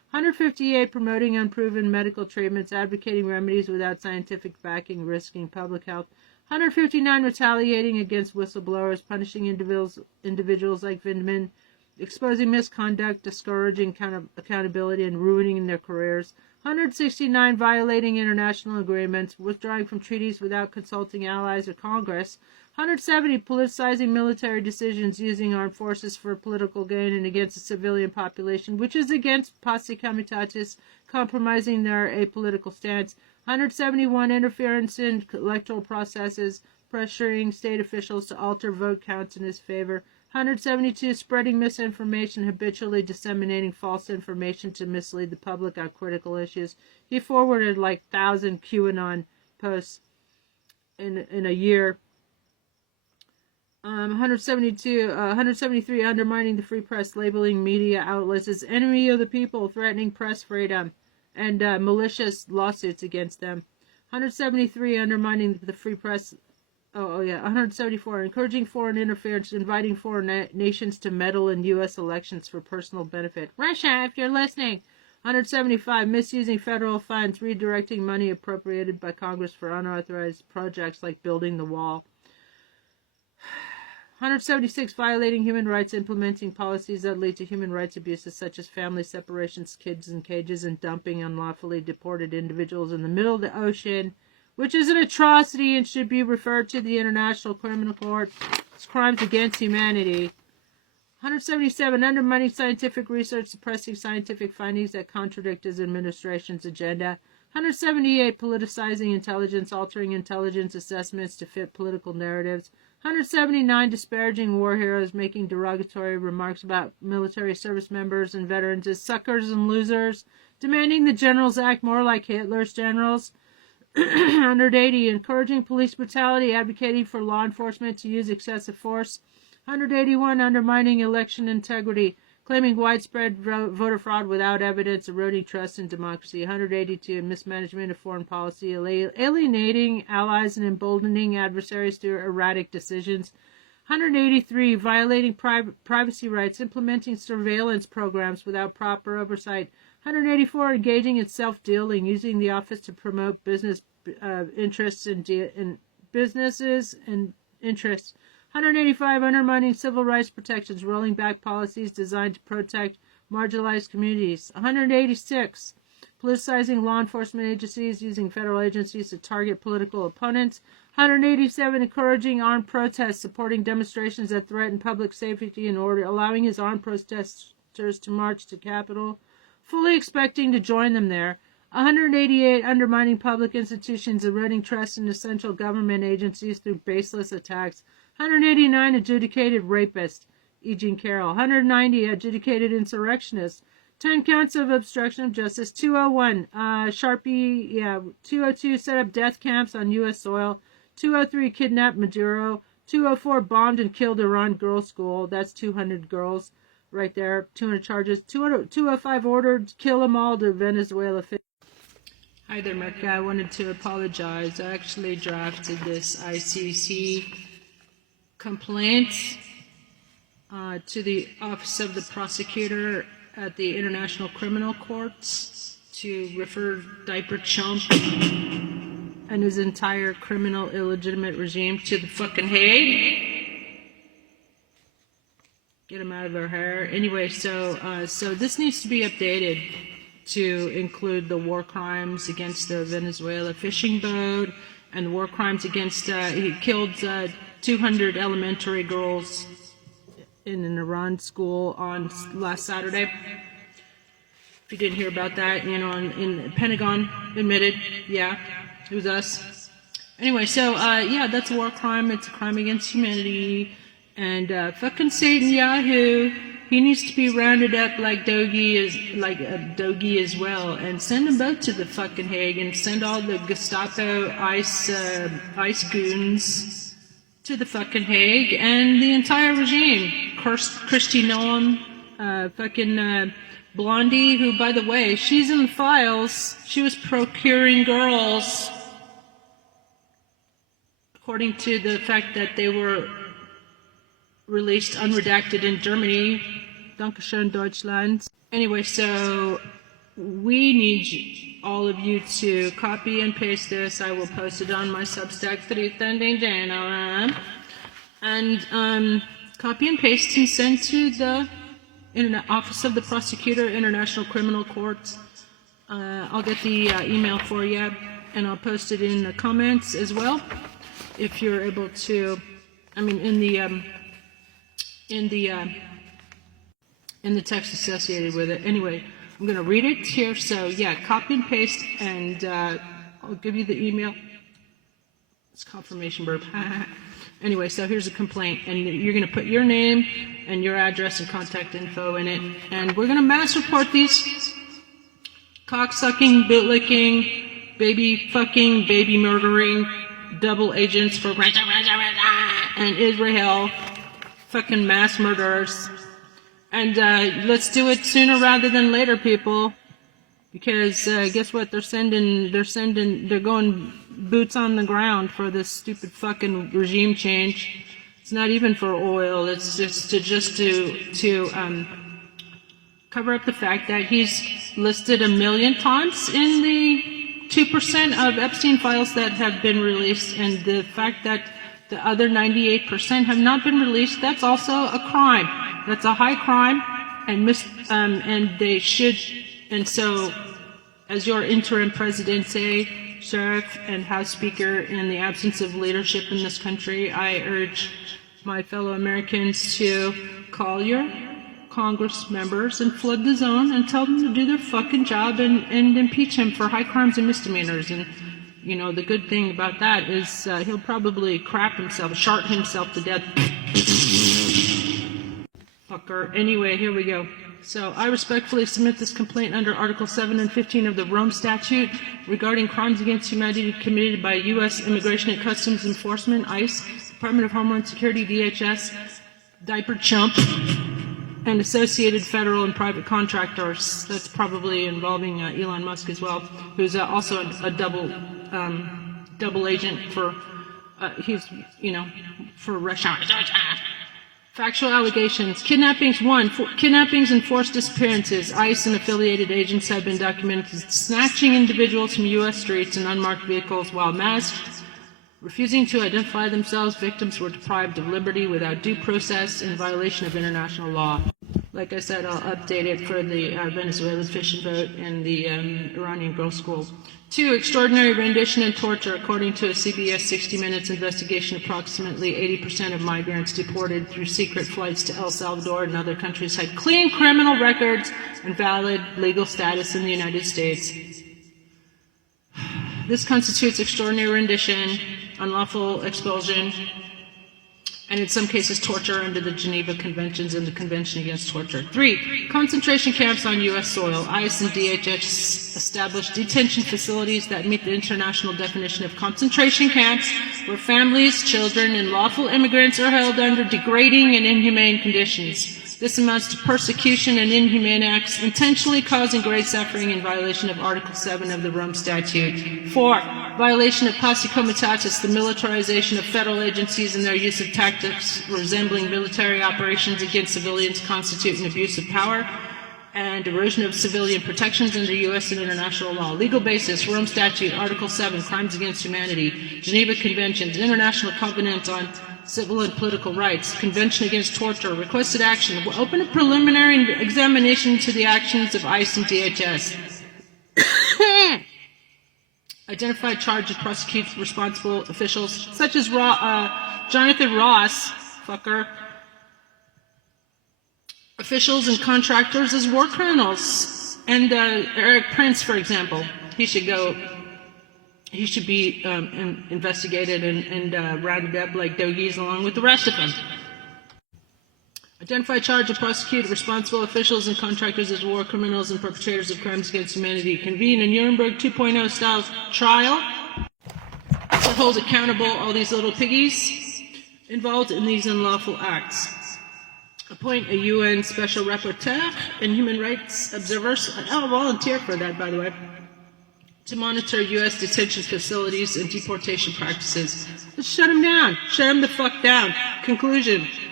158, promoting unproven medical treatments, advocating remedies without scientific backing, risking public health. 159, retaliating against whistleblowers, punishing individuals like Vindman, exposing misconduct, discouraging accountability, and ruining their careers. 169, violating international agreements, withdrawing from treaties without consulting allies or Congress. 170, politicizing military decisions, using armed forces for political gain and against the civilian population, which is against posse comitatus, compromising their apolitical stance. 171, interference in electoral processes, pressuring state officials to alter vote counts in his favor. 172, spreading misinformation, habitually disseminating false information to mislead the public on critical issues. He forwarded like 1,000 QAnon posts in a year. 173, undermining the free press, labeling media outlets as enemy of the people, threatening press freedom, and malicious lawsuits against them. 173, undermining the free press. 174, encouraging foreign interference, inviting foreign nations to meddle in U.S. elections for personal benefit. Russia, if you're listening. 175, misusing federal funds, redirecting money appropriated by Congress for unauthorized projects like building the wall. 176, violating human rights, implementing policies that lead to human rights abuses such as family separations, kids in cages, and dumping unlawfully deported individuals in the middle of the ocean, which is an atrocity and should be referred to the International Criminal Court. It's crimes against humanity. 177, undermining scientific research, suppressing scientific findings that contradict his administration's agenda. 178, politicizing intelligence, altering intelligence assessments to fit political narratives. 179, disparaging war heroes, making derogatory remarks about military service members and veterans as suckers and losers, demanding the generals act more like Hitler's generals. 180, encouraging police brutality, advocating for law enforcement to use excessive force. 181, undermining election integrity, claiming widespread voter fraud without evidence, eroding trust in democracy. 182, mismanagement of foreign policy, alienating allies and emboldening adversaries through erratic decisions. 183, violating privacy rights, implementing surveillance programs without proper oversight. 184, engaging in self-dealing, using the office to promote business interests in businesses and interests. 185, undermining civil rights protections, rolling back policies designed to protect marginalized communities. 186, politicizing law enforcement agencies, using federal agencies to target political opponents. 187, encouraging armed protests, supporting demonstrations that threaten public safety and order, allowing his armed protesters to march to Capitol, fully expecting to join them there. 188, undermining public institutions, eroding trust in essential government agencies through baseless attacks. 189, adjudicated rapist, E. Jean Carroll. 190, adjudicated insurrectionist. 10 counts of obstruction of justice. 201, Sharpie, 202, set up death camps on U.S. soil. 203, kidnapped Maduro. 204, bombed and killed Iran girls' school. That's 200 girls right there. 200 charges. 205, ordered kill them all to Venezuela. Hi there, Mecca. I wanted to apologize. I actually drafted this ICC complaint to the Office of the Prosecutor at the International Criminal Courts to refer Diaper Chump and his entire criminal illegitimate regime to the fucking Hague. Get him out of their hair. Anyway, so this needs to be updated to include the war crimes against the Venezuela fishing boat and the war crimes against, he killed 200 elementary girls in an Iran school on last Saturday. If you didn't hear about that, you know, in Pentagon admitted, yeah, it was us. Anyway, so, yeah, that's a war crime. It's a crime against humanity. And fucking Satan Yahoo, he needs to be rounded up like Dogie as well, and send them both to the fucking Hague, and send all the Gestapo ICE goons to the fucking Hague, and the entire regime. Kristi Noem, Blondie, who, by the way, she's in the files. She was procuring girls, according to the fact that they were released unredacted in Germany. Dankeschön, Deutschland. Anyway, so we need all of you to copy and paste this. I will post it on my Substack, and copy and paste and send to the Office of the Prosecutor, International Criminal Courts. I'll get the email for you, and I'll post it in the comments as well, if you're able to. I mean, in the text associated with it. Anyway, I'm going to read it here. So yeah, copy and paste, and I'll give you the email. It's confirmation verb. Anyway, so here's a complaint, and you're going to put your name and your address and contact info in it, and we're going to mass report these cocksucking, bootlicking, baby fucking, baby murdering, double agents for and Israel, fucking mass murderers. And let's do it sooner rather than later, people. Because guess what? They're going boots on the ground for this stupid fucking regime change. It's not even for oil. It's just to cover up the fact that he's listed 1 million times in the 2% of Epstein files that have been released, and the fact that the other 98% have not been released. That's also a crime. That's a high crime, and they should. And so, as your interim presidente, sheriff, and House Speaker, in the absence of leadership in this country, I urge my fellow Americans to call your Congress members and flood the zone and tell them to do their fucking job and impeach him for high crimes and misdemeanors. And you know, the good thing about that is he'll probably shart himself to death. Fucker. Anyway, here we go. So, I respectfully submit this complaint under Article 7 and 15 of the Rome Statute regarding crimes against humanity committed by U.S. Immigration and Customs Enforcement, ICE, Department of Homeland Security, DHS, diaper chump, and associated federal and private contractors. That's probably involving Elon Musk as well, who's also a double agent for, for Russia. Factual allegations. Kidnappings. 1. Kidnappings and forced disappearances. ICE and affiliated agents have been documented snatching individuals from U.S. streets in unmarked vehicles while masked. Refusing to identify themselves, victims were deprived of liberty without due process in violation of international law. Like I said, I'll update it for the Venezuelan fishing boat and the Iranian girls' school. 2. Extraordinary rendition and torture. According to a CBS 60 Minutes investigation, approximately 80% of migrants deported through secret flights to El Salvador and other countries had clean criminal records and valid legal status in the United States. This constitutes extraordinary rendition, unlawful expulsion, and in some cases torture under the Geneva Conventions and the Convention Against Torture. 3. Concentration camps on U.S. soil. ICE and DHS established detention facilities that meet the international definition of concentration camps, where families, children, and lawful immigrants are held under degrading and inhumane conditions. This amounts to persecution and inhumane acts intentionally causing great suffering in violation of Article 7 of the Rome Statute. 4. Violation of Pacta Comitatus, the militarization of federal agencies and their use of tactics resembling military operations against civilians constitute an abuse of power and erosion of civilian protections under U.S. and international law. Legal basis, Rome Statute, Article 7, Crimes Against Humanity, Geneva Conventions, International Covenant on Civil and Political Rights, Convention Against Torture, requested action. Will open a preliminary examination into the actions of ICE and DHS. Identify, charge, and prosecute responsible officials, such as Jonathan Ross, fucker, officials and contractors as war criminals. And Eric Prince, for example, he should be investigated and rounded up like doggies along with the rest of them. Identify, charge, and prosecute responsible officials and contractors as war criminals and perpetrators of crimes against humanity. Convene a Nuremberg 2.0 style trial to hold accountable all these little piggies involved in these unlawful acts. Appoint a UN special rapporteur and human rights observers. I'll volunteer for that, by the way, to monitor U.S. detention facilities and deportation practices. Let's shut them down. Shut them the fuck down. Conclusion.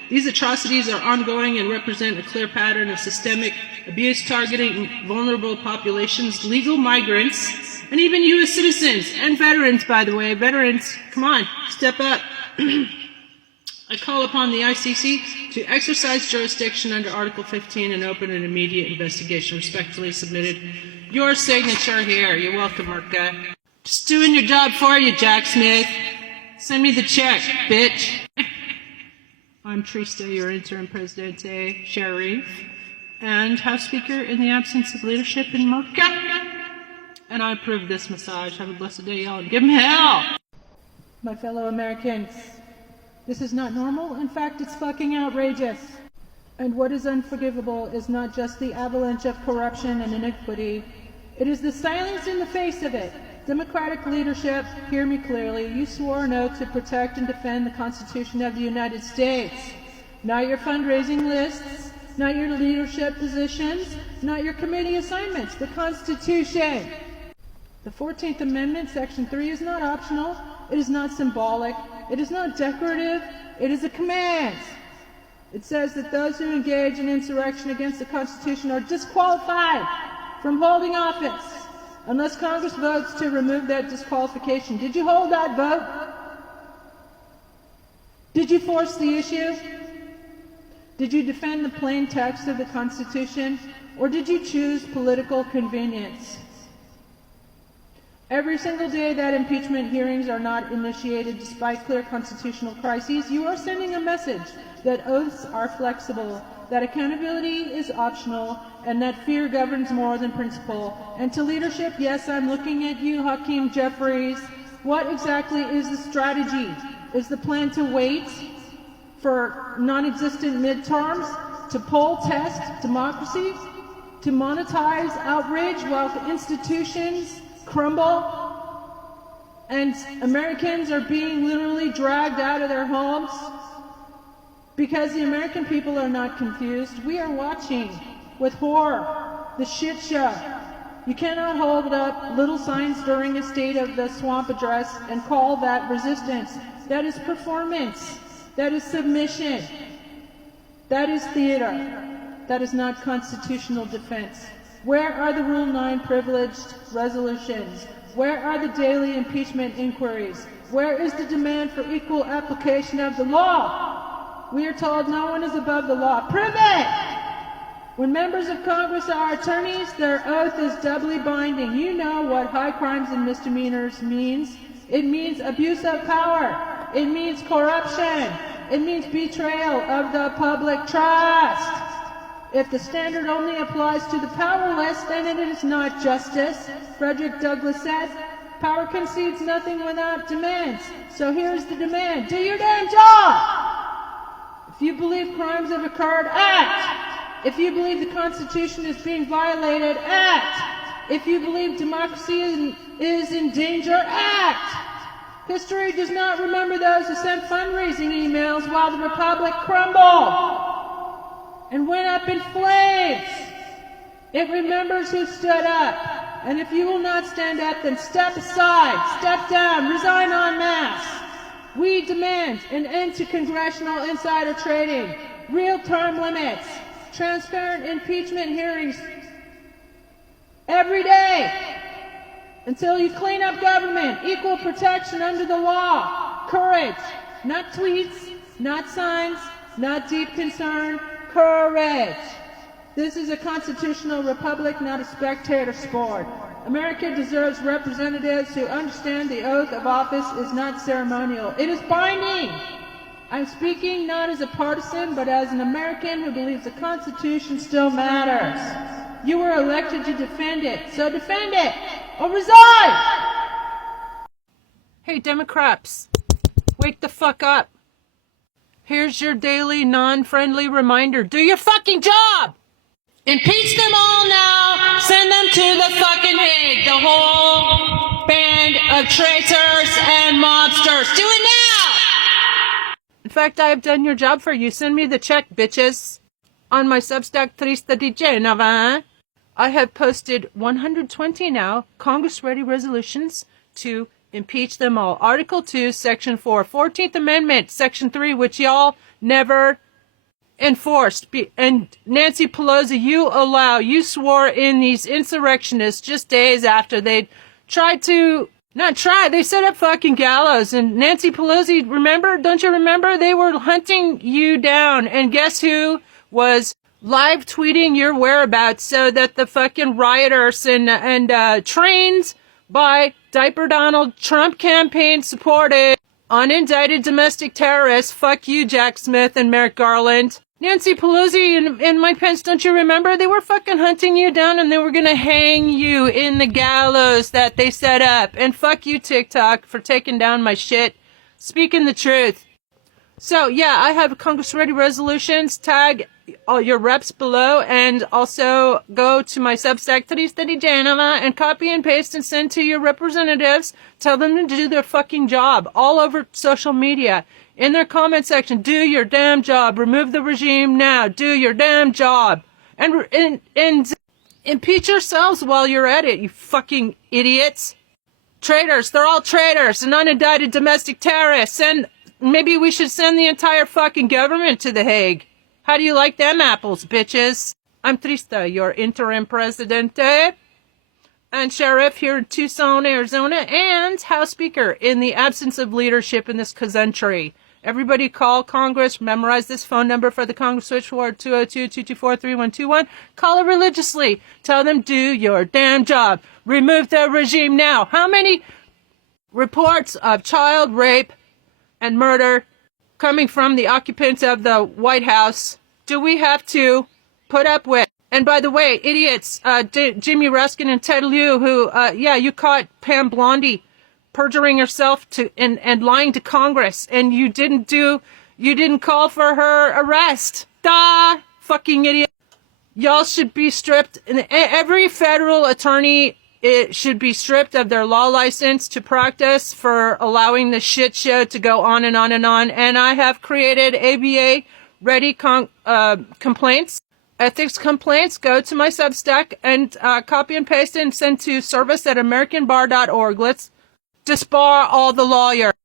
These atrocities are ongoing and represent a clear pattern of systemic abuse targeting vulnerable populations, legal migrants, and even U.S. citizens and veterans, by the way. Veterans, come on, step up. I call upon the ICC to exercise jurisdiction under Article 15 and open an immediate investigation. Respectfully submitted. Your signature here. You're welcome, Merca. Just doing your job for you, Jack Smith. Send me the check, bitch. I'm Trista, your interim Presidente Sharif, and House Speaker in the absence of leadership in Merca. And I approve this massage. Have a blessed day, y'all, and give 'em hell! My fellow Americans, this is not normal. In fact, it's fucking outrageous. And what is unforgivable is not just the avalanche of corruption and iniquity. It is the silence in the face of it. Democratic leadership, hear me clearly. You swore an oath to protect and defend the Constitution of the United States. Not your fundraising lists, not your leadership positions, not your committee assignments. The Constitution. The 14th Amendment, Section 3, is not optional. It is not symbolic. It is not decorative. It is a command. It says that those who engage in insurrection against the Constitution are disqualified from holding office unless Congress votes to remove that disqualification. Did you hold that vote? Did you force the issue? Did you defend the plain text of the Constitution? Or did you choose political convenience? Every single day that impeachment hearings are not initiated despite clear constitutional crises, you are sending a message that oaths are flexible, that accountability is optional, and that fear governs more than principle. And to leadership, yes, I'm looking at you, Hakeem Jeffries. What exactly is the strategy? Is the plan to wait for non-existent midterms, to poll test democracy, to monetize outrage while the institutions crumble and Americans are being literally dragged out of their homes? Because the American people are not confused. We are watching with horror the shit show. You cannot hold up little signs during a State of the Swamp address and call that resistance. That is performance. That is submission. That is theater. That is not constitutional defense. Where are the Rule 9 privileged resolutions? Where are the daily impeachment inquiries? Where is the demand for equal application of the law? We are told no one is above the law. Prove it! When members of Congress are attorneys, their oath is doubly binding. You know what high crimes and misdemeanors means. It means abuse of power. It means corruption. It means betrayal of the public trust. If the standard only applies to the powerless, then it is not justice. Frederick Douglass said, power concedes nothing without demands. So here's the demand. Do your damn job! If you believe crimes have occurred, act! If you believe the Constitution is being violated, act! If you believe democracy is in danger, act! History does not remember those who sent fundraising emails while the Republic crumbled and went up in flames. It remembers who stood up. And if you will not stand up, then step aside, step down, resign en masse. We demand an end to congressional insider trading, real term limits, transparent impeachment hearings every day until you clean up government, equal protection under the law, courage, not tweets, not signs, not deep concern, courage. This is a constitutional republic, not a spectator sport. America deserves representatives who understand the oath of office is not ceremonial. It is binding. I'm speaking not as a partisan, but as an American who believes the Constitution still matters. You were elected to defend it, so defend it, or resign! Hey, Democrats, wake the fuck up. Here's your daily non-friendly reminder. Do your fucking job! Impeach them all now. Send them to the fucking Hague. The whole band of traitors and mobsters. Do it now! In fact, I have done your job for you. Send me the check, bitches. On my Substack Trista di Genova, I have posted 120 now Congress-ready resolutions to impeach them all. Article 2, Section 4, 14th Amendment, Section 3, which y'all never enforced. And Nancy Pelosi, you swore in these insurrectionists just days after they tried to, they set up fucking gallows. And Nancy Pelosi, remember, don't you remember? They were hunting you down. And guess who was live tweeting your whereabouts so that the fucking rioters and trained by Diaper Donald Trump campaign supported unindicted domestic terrorists. Fuck you, Jack Smith and Merrick Garland. Nancy Pelosi and Mike Pence, don't you remember? They were fucking hunting you down and they were gonna hang you in the gallows that they set up. And fuck you, TikTok, for taking down my shit. Speaking the truth. So, yeah, I have Congress Ready resolutions. Tag all your reps below and also go to my Substack, Trista Janova, and copy and paste and send to your representatives. Tell them to do their fucking job all over social media. In their comment section, do your damn job. Remove the regime now. Do your damn job. And impeach yourselves while you're at it, you fucking idiots. Traitors. They're all traitors and unindicted domestic terrorists. And maybe we should send the entire fucking government to The Hague. How do you like them apples, bitches? I'm Trista, your interim presidente and sheriff here in Tucson, Arizona, and House Speaker in the absence of leadership in this country. Everybody call Congress. Memorize this phone number for the Congress switchboard, 202-224-3121. Call it religiously. Tell them, do your damn job. Remove the regime now. How many reports of child rape and murder coming from the occupants of the White House do we have to put up with? And by the way, idiots, Jimmy Ruskin and Ted Lieu, who, you caught Pam Blondie perjuring herself and lying to Congress, and you didn't call for her arrest. Da! Fucking idiot. Y'all should be stripped. Every federal attorney should be stripped of their law license to practice for allowing the shit show to go on and on and on. And I have created ABA-ready complaints. Ethics complaints, go to my Substack and copy and paste and send to service@americanbar.org. Let's disbar all the lawyers.